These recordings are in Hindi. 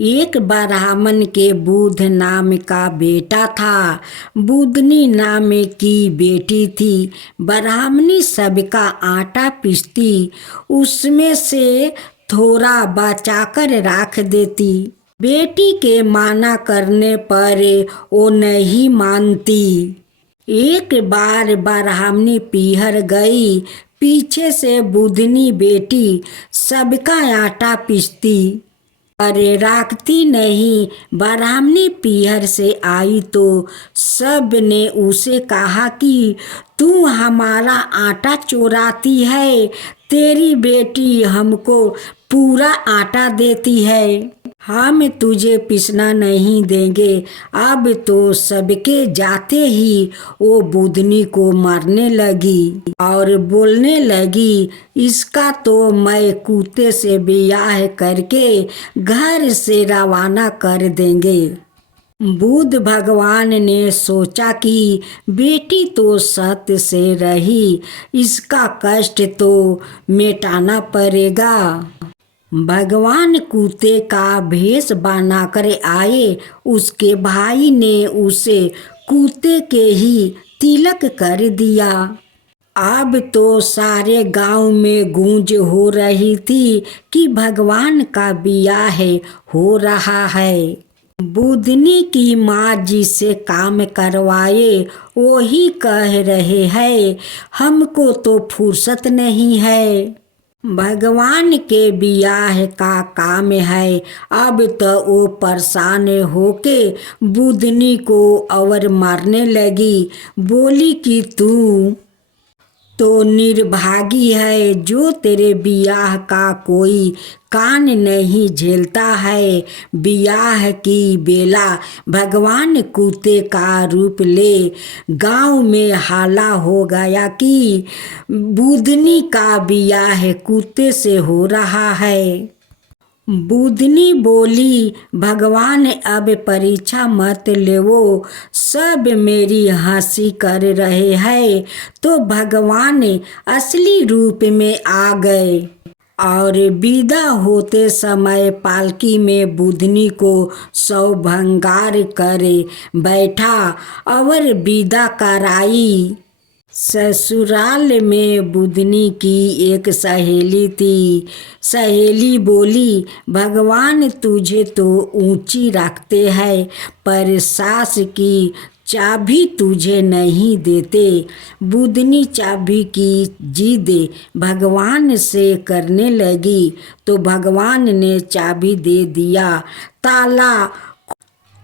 एक ब्राह्मण के बुध नाम का बेटा था। बुधनी नाम की बेटी थी। ब्राह्मणी सबका आटा पीसती, उसमें से थोड़ा बचाकर रख देती। बेटी के माना करने पर वो नहीं मानती। एक बार ब्राह्मणी पीहर गई, पीछे से बुधनी बेटी सबका आटा पीसती, अरे राखती नहीं। ब्राह्मणी पीहर से आई तो सब ने उसे कहा कि तू हमारा आटा चोराती है, तेरी बेटी हमको पूरा आटा देती है, हम तुझे पिसना नहीं देंगे। अब तो सबके जाते ही वो बुधनी को मारने लगी और बोलने लगी, इसका तो मैं कुत्ते से ब्याह करके घर से रवाना कर देंगे। बुध भगवान ने सोचा कि बेटी तो सत्य से रही, इसका कष्ट तो मिटाना पड़ेगा। भगवान कुत्ते का भेष बनाकर आए। उसके भाई ने उसे कुत्ते के ही तिलक कर दिया। अब तो सारे गांव में गूंज हो रही थी कि भगवान का ब्याह हो रहा है। बुधनी की माँ जिससे काम करवाए वो ही कह रहे हैं, हमको तो फुर्सत नहीं है, भगवान के ब्याह का काम है। अब तो वो परेशान होके बुधनी को और मारने लगी। बोली कि तू तो निर्भागी है, जो तेरे ब्याह का कोई कान नहीं झेलता है। ब्याह की बेला भगवान कुत्ते का रूप ले गांव में हाला हो गया कि बुधनी का ब्याह कुत्ते से हो रहा है। बुधनी बोली, भगवान अब परीक्षा मत लेवो, सब मेरी हंसी कर रहे हैं। तो भगवान असली रूप में आ गए और विदा होते समय पालकी में बुधनी को सौभंगार करे बैठा और विदा कराई। ससुराल में बुधनी की एक सहेली थी। सहेली बोली, भगवान तुझे तो ऊंची रखते हैं, पर सास की चाबी तुझे नहीं देते। बुधनी चाबी की जिद भगवान से करने लगी तो भगवान ने चाबी दे दिया। ताला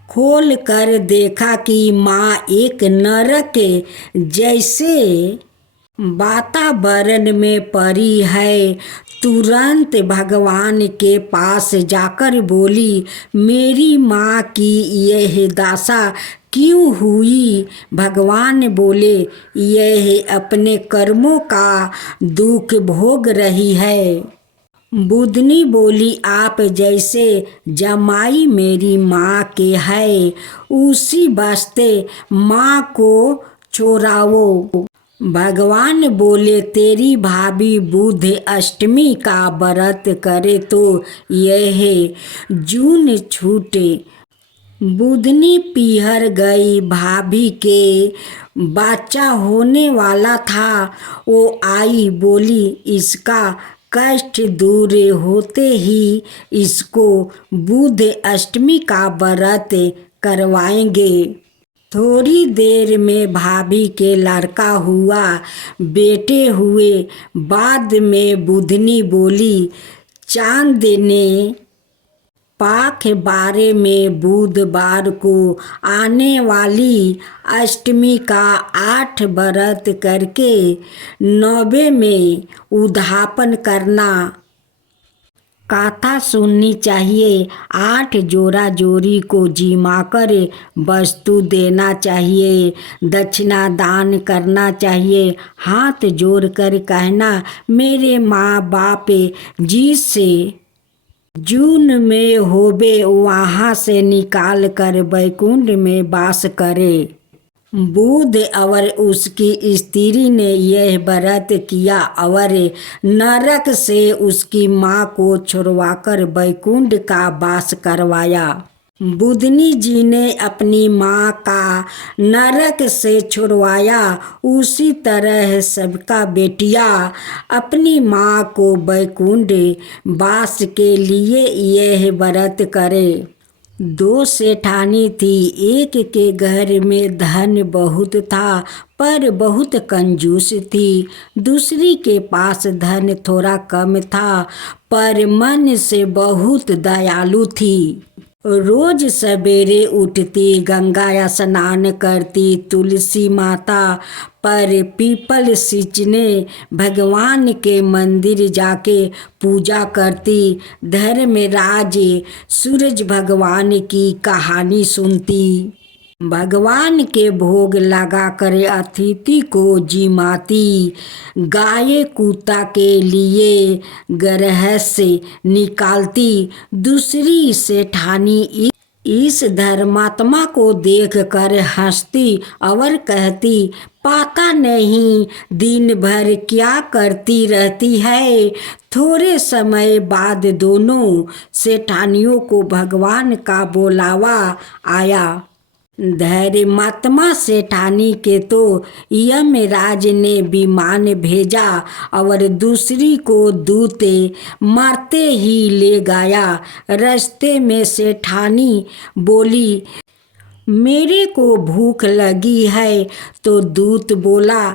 खोल कर देखा कि माँ एक नरक जैसे वातावरण में पड़ी है। तुरंत भगवान के पास जाकर बोली, मेरी माँ की यह दशा क्यों हुई? भगवान बोले, यह अपने कर्मों का दुख भोग रही है। बुधनी बोली, आप जैसे जमाई मेरी माँ के है, उसी वास्ते माँ को छोड़ाओ। भगवान बोले, तेरी भाभी बुध अष्टमी का व्रत करे तो यह जून छूटे। बुधनी पीहर गई, भाभी के बच्चा होने वाला था। वो आई, बोली, इसका कष्ट दूर होते ही इसको बुध अष्टमी का व्रत करवाएंगे। थोड़ी देर में भाभी के लड़का हुआ, बेटे हुए। बाद में बुधनी बोली, चांद ने पाख बारे में बुधवार को आने वाली अष्टमी का 8 व्रत करके 9वें में उद्यापन करना। कथा सुननी चाहिए। 8 जोड़ा जोड़ी को जिमाकर वस्तु देना चाहिए। दक्षिणा दान करना चाहिए। हाथ जोड़कर कहना, मेरे माँ बाप जिससे जून में होवे वहाँ से निकाल कर वैकुंठ में वास करे। बुध और उसकी स्त्री ने यह व्रत किया और नरक से उसकी माँ को छुड़वाकर वैकुंठ का वास करवाया। बुधनी जी ने अपनी माँ का नरक से छुड़वाया, उसी तरह सबका बेटियाँ अपनी माँ को वैकुंठ वास के लिए यह व्रत करे। दो सेठानी थी, एक के घर में धन बहुत था पर बहुत कंजूस थी, दूसरी के पास धन थोड़ा कम था पर मन से बहुत दयालु थी। रोज सवेरे उठती, गंगा स्नान करती, तुलसी माता पर पीपल सींचने भगवान के मंदिर जाके पूजा करती, धर्मराज सूरज भगवान की कहानी सुनती, भगवान के भोग लगा कर अतिथि को जिमाती, गाय कुत्ता के लिए गृहस्थ निकालती। दूसरी सेठानी इस धर्मात्मा को देखकर हंसती और कहती, पता नहीं दिन भर क्या करती रहती है। थोड़े समय बाद दोनों सेठानियों को भगवान का बुलावा आया। धर्मात्मा सेठानी के तो यमराज ने विमान भेजा और दूसरी को दूत मारते ही ले गया। रास्ते में सेठानी बोली, मेरे को भूख लगी है, तो दूत बोला,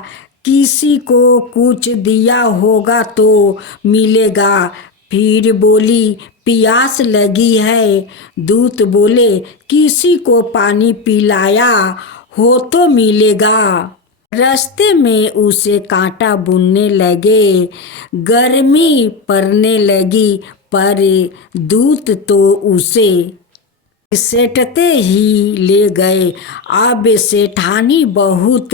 किसी को कुछ दिया होगा तो मिलेगा। फिर बोली, प्यास लगी है, दूत बोले, किसी को पानी पिलाया हो तो मिलेगा। रास्ते में उसे कांटा बुनने लगे, गर्मी पड़ने लगी पर दूत तो उसे सेटते ही ले गए। अब सेठानी बहुत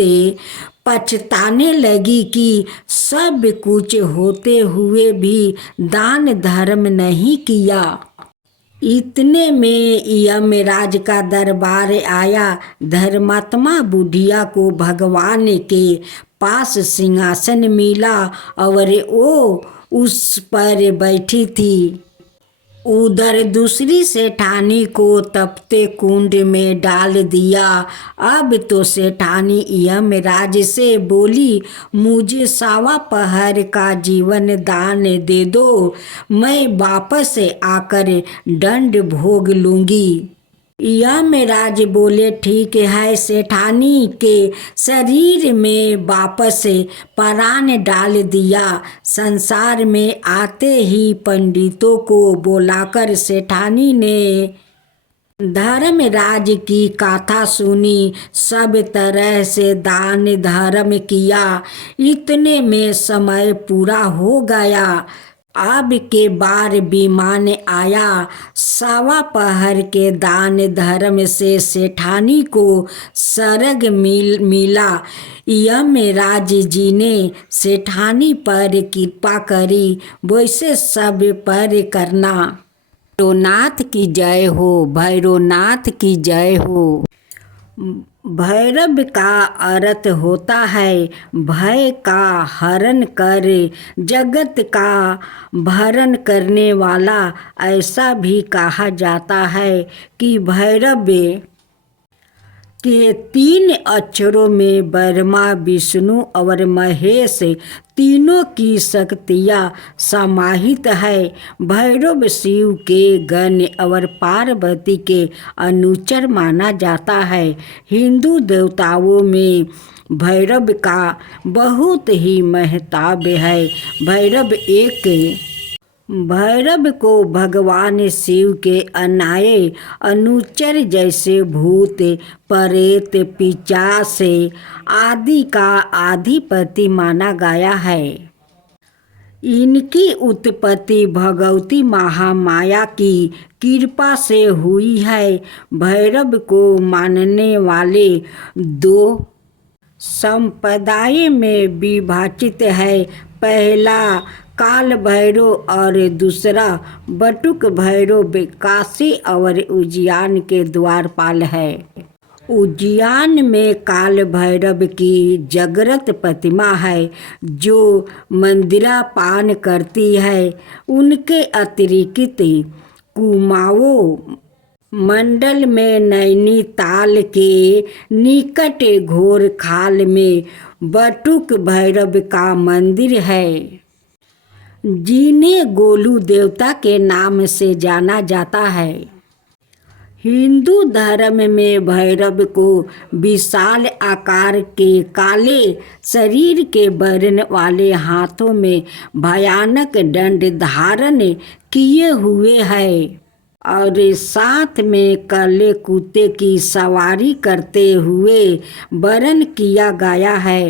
पछताने लगी कि सब कुछ होते हुए भी दान धर्म नहीं किया। इतने में यमराज का दरबार आया। धर्मात्मा बुढ़िया को भगवान के पास सिंहासन मिला और वो उस पर बैठी थी। उधर दूसरी सेठानी को तपते कुंड में डाल दिया। अब तो सेठानी यमराज से बोली, मुझे सावा पहर का जीवन दान दे दो, मैं वापस आकर दंड भोग लूंगी। यमराज बोले, ठीक है। सेठानी के शरीर में वापस प्राण डाल दिया। संसार में आते ही पंडितों को बुलाकर सेठानी ने धर्मराज की कथा सुनी, सब तरह से दान धर्म किया। इतने में समय पूरा हो गया। अब के बार विमान आया। सावा पहर के दान धर्म से सेठानी को स्वर्ग मिला। यमराज जी ने सेठानी पर कृपा करी, वैसे सब पर करना। भैरवनाथ की जय हो, भैरवनाथ की जय हो। भैरव का अर्थ होता है भय का हरण कर, जगत का भरण करने वाला। ऐसा भी कहा जाता है कि भैरव के 3 अक्षरों में ब्रह्मा, विष्णु और महेश तीनों की शक्तियाँ समाहित है। भैरव शिव के गण और पार्वती के अनुचर माना जाता है। हिंदू देवताओं में भैरव का बहुत ही महत्व है। भैरव को भगवान शिव के अनाए अनुचर जैसे भूत, प्रेत, पिशाच आदि का अधिपति माना गया है। इनकी उत्पत्ति भगवती महामाया की कृपा से हुई है। भैरव को मानने वाले 2 संप्रदाय में विभाजित है। पहला काल भैरव और दूसरा बटुक भैरव काशी और उज्जैन के द्वारपाल है। उज्जैन में काल भैरव की जागृत प्रतिमा है जो मंदिरापान करती है। उनके अतिरिक्त कुमाऊं मंडल में नैनीताल के निकट घोरखाल में बटुक भैरव का मंदिर है, जिन्हें गोलू देवता के नाम से जाना जाता है। हिंदू धर्म में भैरव को विशाल आकार के काले शरीर के वर्ण वाले हाथों में भयानक दंड धारण किए हुए है और साथ में काले कुत्ते की सवारी करते हुए वर्णन किया गया है।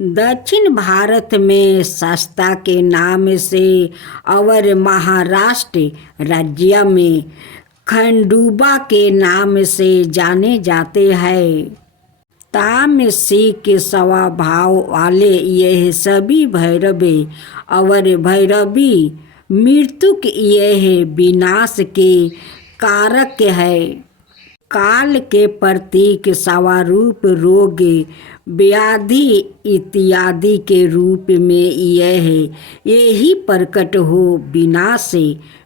दक्षिण भारत में शस्ता के नाम से और महाराष्ट्र राज्य में खंडूबा के नाम से जाने जाते हैं। तामसिक स्वभाव वाले यह सभी भैरव और भैरवी मृत्युक यह विनाश के कारक है। काल के प्रतीक स्वरूप रोग व्याधि इत्यादि के रूप में यही प्रकट हो विनाश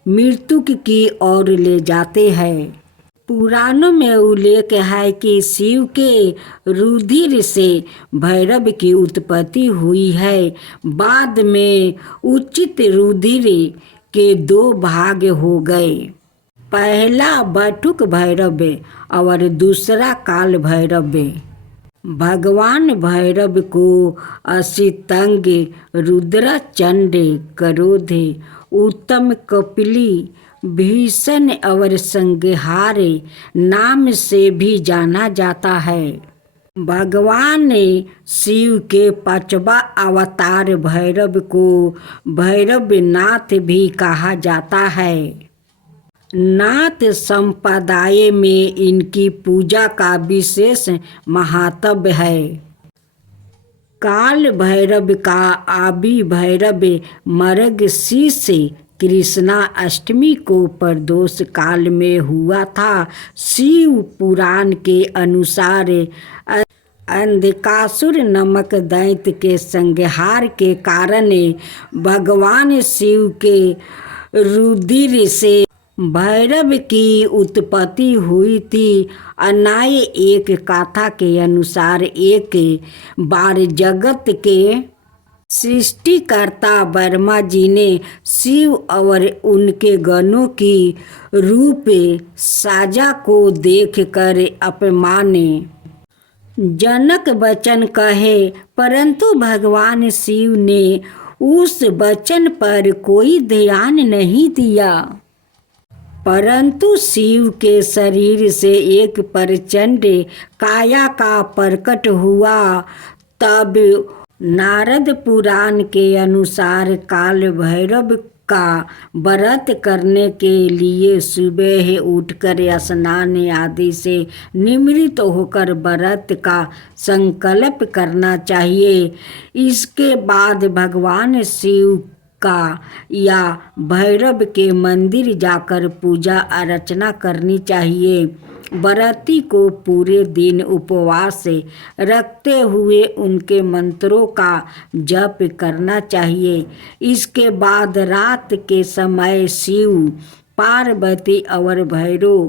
मृत्यु की ओर ले जाते हैं। पुराणों में उल्लेख है कि शिव के रुधिर से भैरव की उत्पत्ति हुई है। बाद में उचित रुधिर के दो भाग हो गए, पहला बटुक भैरव और दूसरा काल भैरव। भगवान भैरव को असितंग, रुद्रचंड, क्रोध, उत्तम कपिली, भीषण और संहार नाम से भी जाना जाता है। भगवान शिव के पांचवा अवतार भैरव को भैरवनाथ भी कहा जाता है। नाथ संप्रदाय में इनकी पूजा का विशेष महत्व है। काल भैरव का आविर्भाव मार्गशीर्ष कृष्णा अष्टमी को प्रदोष काल में हुआ था। शिव पुराण के अनुसार अंधकासुर नामक दैत्य के संहार के कारण भगवान शिव के रुधिर से भैरव की उत्पत्ति हुई थी। अन्य एक कथा के अनुसार एक बार जगत के सृष्टिकर्ता ब्रह्मा जी ने शिव और उनके गणों की रूप साजा को देखकर अपमान जनक वचन कहे, परंतु भगवान शिव ने उस वचन पर कोई ध्यान नहीं दिया। परंतु शिव के शरीर से एक प्रचंड काया का प्रकट हुआ। तब नारद पुराण के अनुसार काल भैरव का व्रत करने के लिए सुबह उठकर स्नान आदि से निवृत्त होकर व्रत का संकल्प करना चाहिए। इसके बाद भगवान शिव का या भैरव के मंदिर जाकर पूजा अर्चना करनी चाहिए। व्रती को पूरे दिन उपवास रखते हुए उनके मंत्रों का जप करना चाहिए। इसके बाद रात के समय शिव, पार्वती और भैरव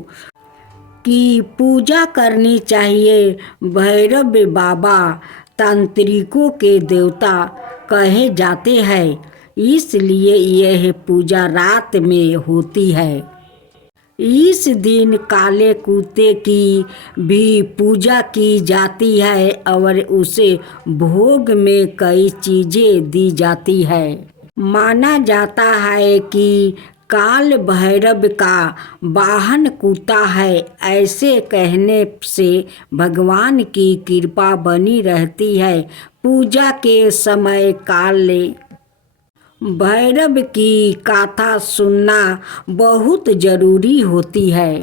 की पूजा करनी चाहिए। भैरव बाबा तांत्रिकों के देवता कहे जाते हैं, इसलिए यह पूजा रात में होती है। इस दिन काले कुत्ते की भी पूजा की जाती है और उसे भोग में कई चीजें दी जाती है। माना जाता है कि काल भैरव का वाहन कुत्ता है। ऐसे कहने से भगवान की कृपा बनी रहती है। पूजा के समय काल भैरव की गाथा सुनना बहुत जरूरी होती है।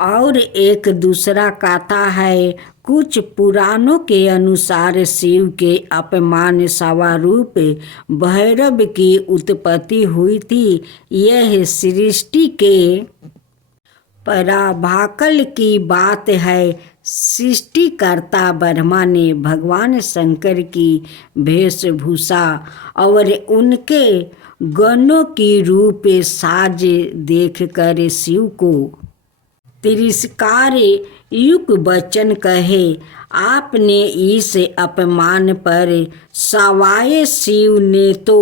और एक दूसरा गाथा है। कुछ पुराणों के अनुसार शिव के अपमान स्वरूप भैरव की उत्पत्ति हुई थी। यह सृष्टि के पराभाकल की बात है, सृष्टिकर्ता ब्रह्मा ने भगवान शंकर की वेशभूषा और उनके गणों की रूप साज देखकर शिव को तिरस्कार युक्त वचन कहे। आपने इस अपमान पर सवाए शिव ने तो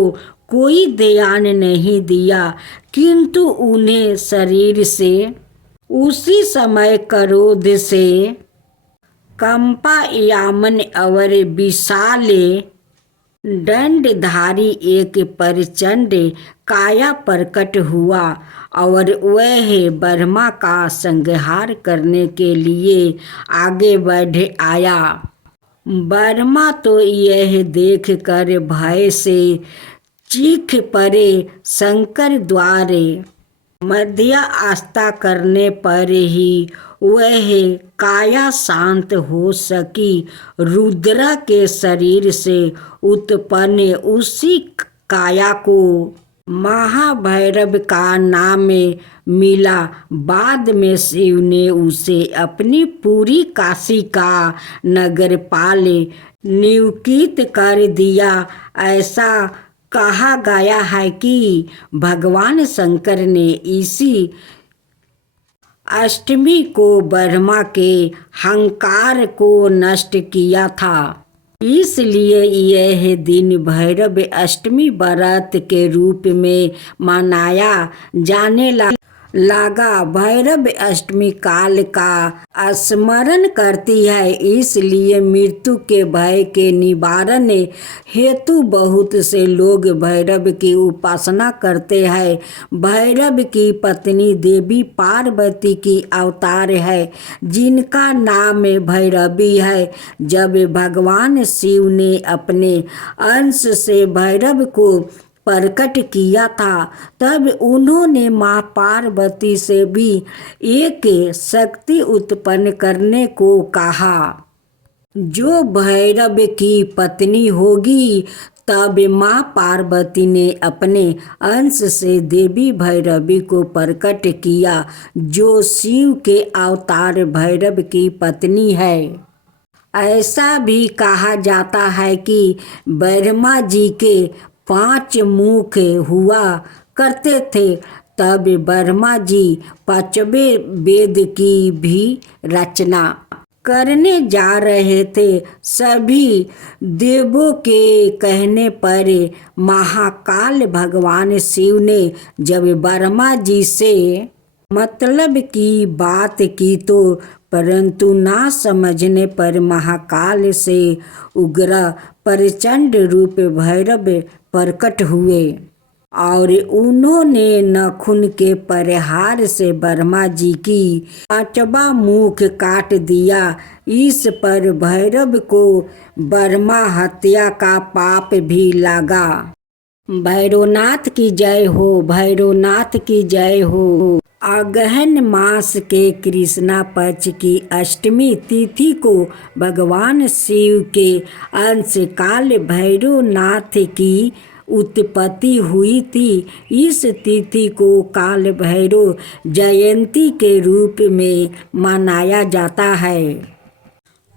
कोई ध्यान नहीं दिया, किंतु उन्हें शरीर से उसी समय क्रोध से कंपायमान और विशाल दंडधारी एक प्रचंड काया प्रकट हुआ और वह ब्रह्मा का संहार करने के लिए आगे बढ़ आया। ब्रह्मा तो यह देख कर भय से चीख पड़े। शंकर द्वारे मध्यास्था करने पर ही वह काया शांत हो सकी। रुद्र के शरीर से उत्पन्न उसी काया को महाभैरव का नाम मिला। बाद में शिव ने उसे अपनी पूरी काशी का नगरपाल नियुक्त कर दिया। ऐसा कहा गया है कि भगवान शंकर ने इसी अष्टमी को ब्रह्मा के अहंकार को नष्ट किया था। इसलिए यह दिन भैरव अष्टमी व्रत के रूप में मनाया जाने लगा। भैरव अष्टमी काल का स्मरण करती है, इसलिए मृत्यु के भय के निवारण हेतु बहुत से लोग भैरव की उपासना करते हैं। भैरव की पत्नी देवी पार्वती की अवतार है, जिनका नाम भैरवी है। जब भगवान शिव ने अपने अंश से भैरव को प्रकट किया था, तब उन्होंने माँ पार्वती से भी एक शक्ति उत्पन्न करने को कहा, जो भैरव की पत्नी होगी। तब माँ पार्वती ने अपने अंश से देवी भैरवी को प्रकट किया, जो शिव के अवतार भैरव की पत्नी है। ऐसा भी कहा जाता है कि ब्रह्मा जी के 5 मुख हुआ करते थे। तब ब्रह्मा जी 5वें वेद की भी रचना करने जा रहे थे। सभी देवों के कहने पर महाकाल भगवान शिव ने जब ब्रह्मा जी से मतलब की बात की, तो परंतु ना समझने पर महाकाल से उग्र प्रचंड रूप भैरव प्रकट हुए और उन्होंने नाखून के प्रहार से ब्रह्मा जी की 5वां मुख काट दिया। इस पर भैरव को ब्रह्मा हत्या का पाप भी लगा। भैरवनाथ की जय हो, भैरवनाथ की जय हो। अगहन मास के कृष्णा पक्ष की अष्टमी तिथि को भगवान शिव के अंश काल भैरवनाथ की उत्पत्ति हुई थी। इस तिथि को काल भैरव जयंती के रूप में मनाया जाता है।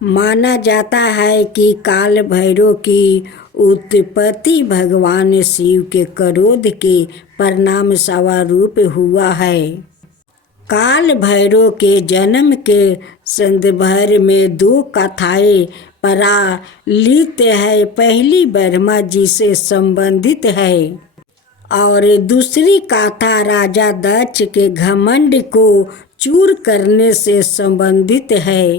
माना जाता है कि काल भैरव की उत्पत्ति भगवान शिव के क्रोध के परिणाम स्वरूप हुआ है। काल भैरव के जन्म के संदर्भ में 2 कथाएं प्रचलित है। पहली ब्रह्मा जी से संबंधित है और दूसरी कथा राजा दक्ष के घमंड को चूर करने से संबंधित है।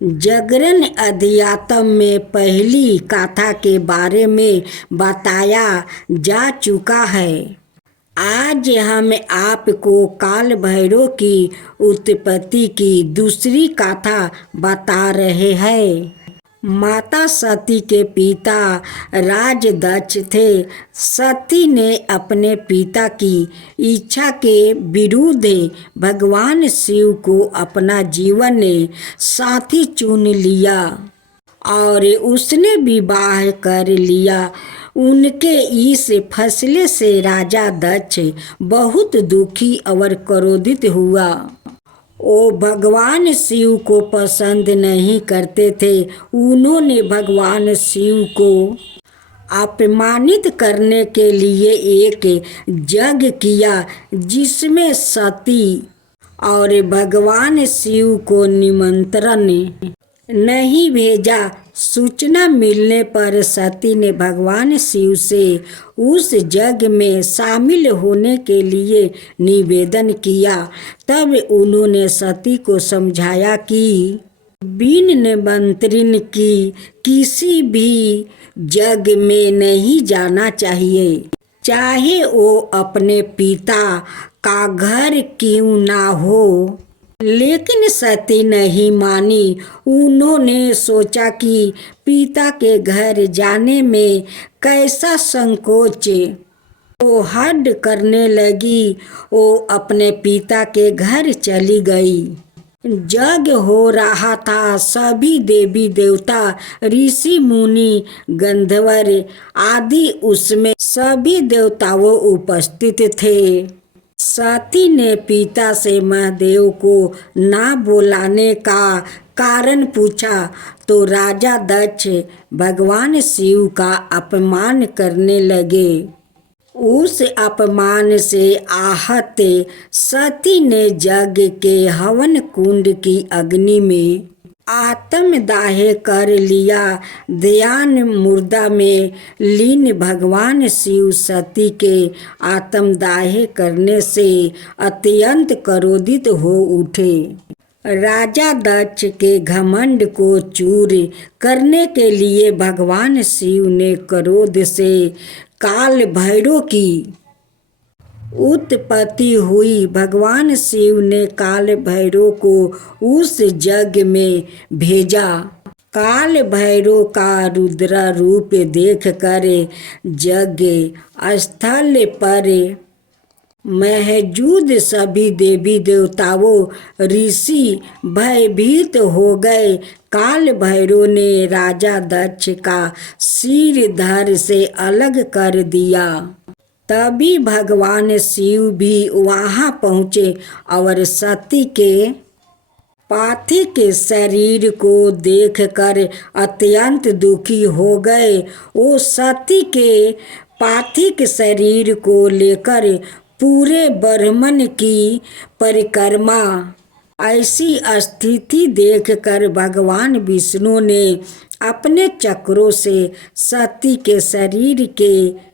जागरण अध्यात्म में पहली कथा के बारे में बताया जा चुका है। आज हम आपको काल भैरव की उत्पत्ति की दूसरी कथा बता रहे हैं। माता सती के पिता राज दक्ष थे। सती ने अपने पिता की इच्छा के विरुद्ध भगवान शिव को अपना जीवन साथी चुन लिया और उसने विवाह कर लिया। उनके इस फैसले से राजा दक्ष बहुत दुखी और क्रोधित हुआ। वो भगवान शिव को पसंद नहीं करते थे। उन्होंने भगवान शिव को अपमानित करने के लिए एक यज्ञ किया जिसमें सती और भगवान शिव को निमंत्रण नहीं भेजा। सूचना मिलने पर सती ने भगवान शिव से उस यज्ञ में शामिल होने के लिए निवेदन किया। तब उन्होंने सती को समझाया कि बिन निमंत्रण की किसी भी यज्ञ में नहीं जाना चाहिए, चाहे वो अपने पिता का घर क्यों ना हो। लेकिन सती नहीं मानी। उन्होंने सोचा कि पिता के घर जाने में कैसा संकोच। वो हद करने लगी। वो अपने पिता के घर चली गई। यज्ञ हो रहा था। सभी देवी देवता, ऋषि मुनि, गंधर्व आदि उसमें सभी देवताओं उपस्थित थे। सती ने पिता से महादेव को ना बुलाने का कारण पूछा तो राजा दक्ष भगवान शिव का अपमान करने लगे। उस अपमान से आहत सती ने यज्ञ के हवन कुंड की अग्नि में आत्मदाह कर लिया। ध्यान मुद्रा में लीन भगवान शिव सती के आत्मदाह करने से अत्यंत क्रोधित हो उठे। राजा दक्ष के घमंड को चूर करने के लिए भगवान शिव ने क्रोध से काल भैरव की उत्पत्ति हुई। भगवान शिव ने काल भैरव को उस यज्ञ में भेजा। काल भैरव का रुद्र रूप देखकर यज्ञ स्थल पर मौजूद सभी देवी देवताओं, ऋषि भयभीत हो गए। काल भैरव ने राजा दक्ष का सिर धड़ से अलग कर दिया। तभी भगवान शिव भी वहां पहुंचे और सती के पार्थिव शरीर को देखकर अत्यंत दुखी हो गए। वो सती के पार्थिव शरीर को लेकर पूरे ब्रह्मांड की परिक्रमा। ऐसी स्थिति देखकर भगवान विष्णु ने अपने चक्रों से सती के शरीर के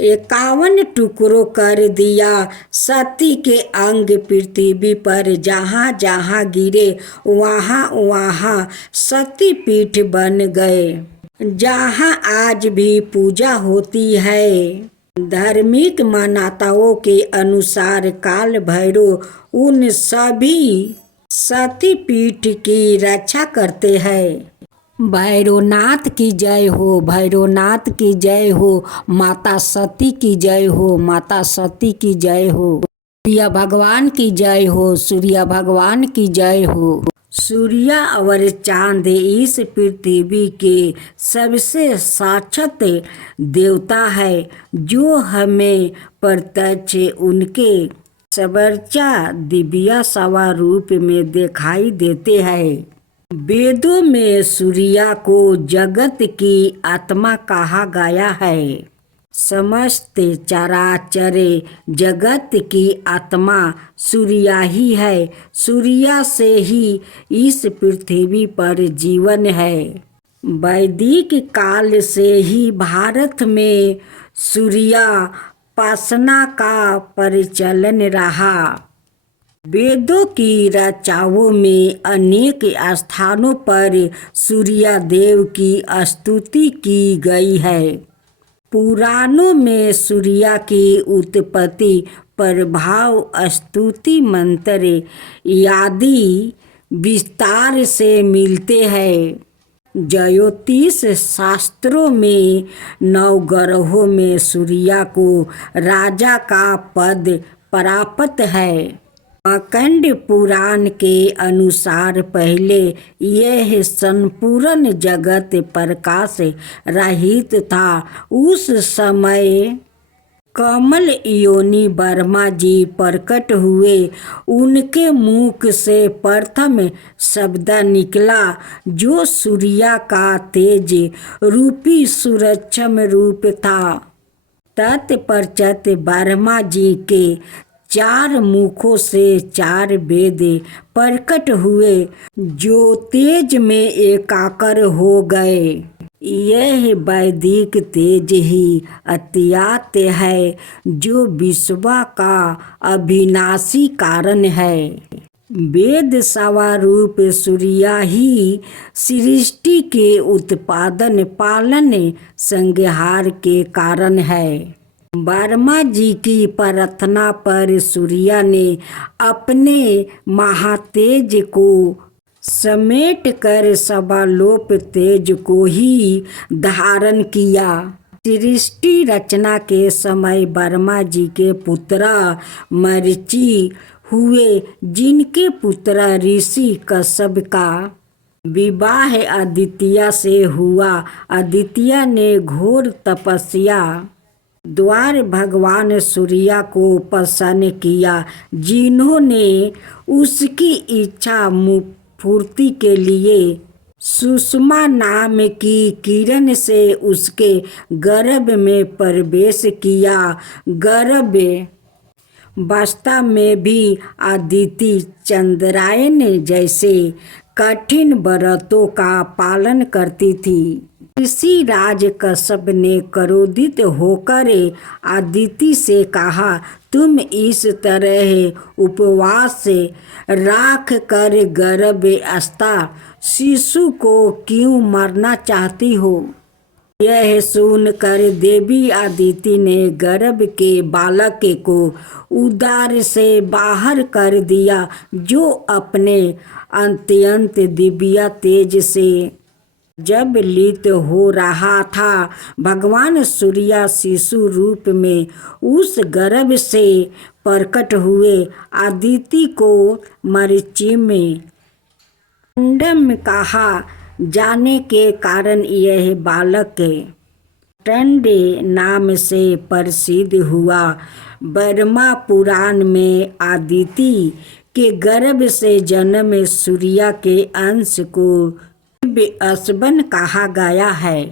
51 टुकड़ों कर दिया। सती के अंग पृथ्वी पर जहाँ जहाँ गिरे वहाँ वहाँ सती पीठ बन गए, जहाँ आज भी पूजा होती है। धार्मिक मान्यताओं के अनुसार काल भैरव उन सभी सती पीठ की रक्षा करते हैं। भैरवनाथ की जय हो, भैरवनाथ की जय हो, माता सती की जय हो, माता सती की जय हो, सूर्य भगवान की जय हो, सूर्य भगवान की जय हो। सूर्य और चांद इस पृथ्वी के सबसे साक्षात देवता है, जो हमें प्रत्यक्ष उनके सर्वोच्च दिव्य स्वरूप में दिखाई देते हैं। वेदों में सूर्य को जगत की आत्मा कहा गया है। समस्त चराचर जगत की आत्मा सूर्य ही है। सूर्य से ही इस पृथ्वी पर जीवन है। वैदिक काल से ही भारत में सूर्योपासना का प्रचलन रहा। वेदों की रचनाओं में अनेक स्थानों पर सूर्य देव की स्तुति की गई है। पुराणों में सूर्य की उत्पत्ति, प्रभाव, स्तुति मंत्र आदि विस्तार से मिलते हैं। ज्योतिष शास्त्रों में नवग्रहों में सूर्य को राजा का पद प्राप्त है। मार्कंड पुराण के अनुसार पहले यह संपूर्ण जगत प्रकाश रहित था। उस समय कमल योनि ब्रह्मा जी प्रकट हुए। उनके मुख से प्रथम शब्द निकला जो सूर्या का तेज रूपी सूरक्षम रूप था। तत्पश्चात ब्रह्मा जी के 4 मुखों से 4 वेद प्रकट हुए जो तेज में एकाकर हो गए। यह वैदिक तेज ही अत्यात्य है जो विश्व का अविनाशी कारण है। वेद स्वरूप सूर्य ही सृष्टि के उत्पादन पालन संहार के कारण है। ब्रह्मा जी की प्रार्थना पर सूर्य ने अपने महातेज को समेट कर सर्वलोक तेज को ही धारण किया। सृष्टि रचना के समय ब्रह्मा जी के पुत्र मरीचि हुए जिनके पुत्र ऋषि कश्यप का विवाह आदित्य से हुआ। आदित्य ने घोर तपस्या द्वारा भगवान सूर्य को प्रसन्न किया जिन्होंने उसकी इच्छा पूर्ति के लिए सुषमा नाम की किरण से उसके गर्भ में प्रवेश किया। गर्भ वास्तव में भी अदिति चंद्रायन जैसे कठिन व्रतों का पालन करती थी। ऋषि राज कश्यप ने क्रोधित होकर अदिति से कहा, तुम इस तरह उपवास राख कर गर्भस्थ शिशु को क्यों मारना चाहती हो। यह सुनकर देवी अदिति ने गर्भ के बालक को उदर से बाहर कर दिया जो अपने अत्यंत दिव्य तेज से जब लीत हो रहा था। भगवान सूर्य शिशु रूप में उस गर्भ से प्रकट हुए। अदिति को मरीचि में टंडम कहा जाने के कारण यह बालक टंडे नाम से प्रसिद्ध हुआ। ब्रह्मा पुराण में अदिति के गर्भ से जन्म सूर्य के अंश को दिव्य असबन कहा गया है।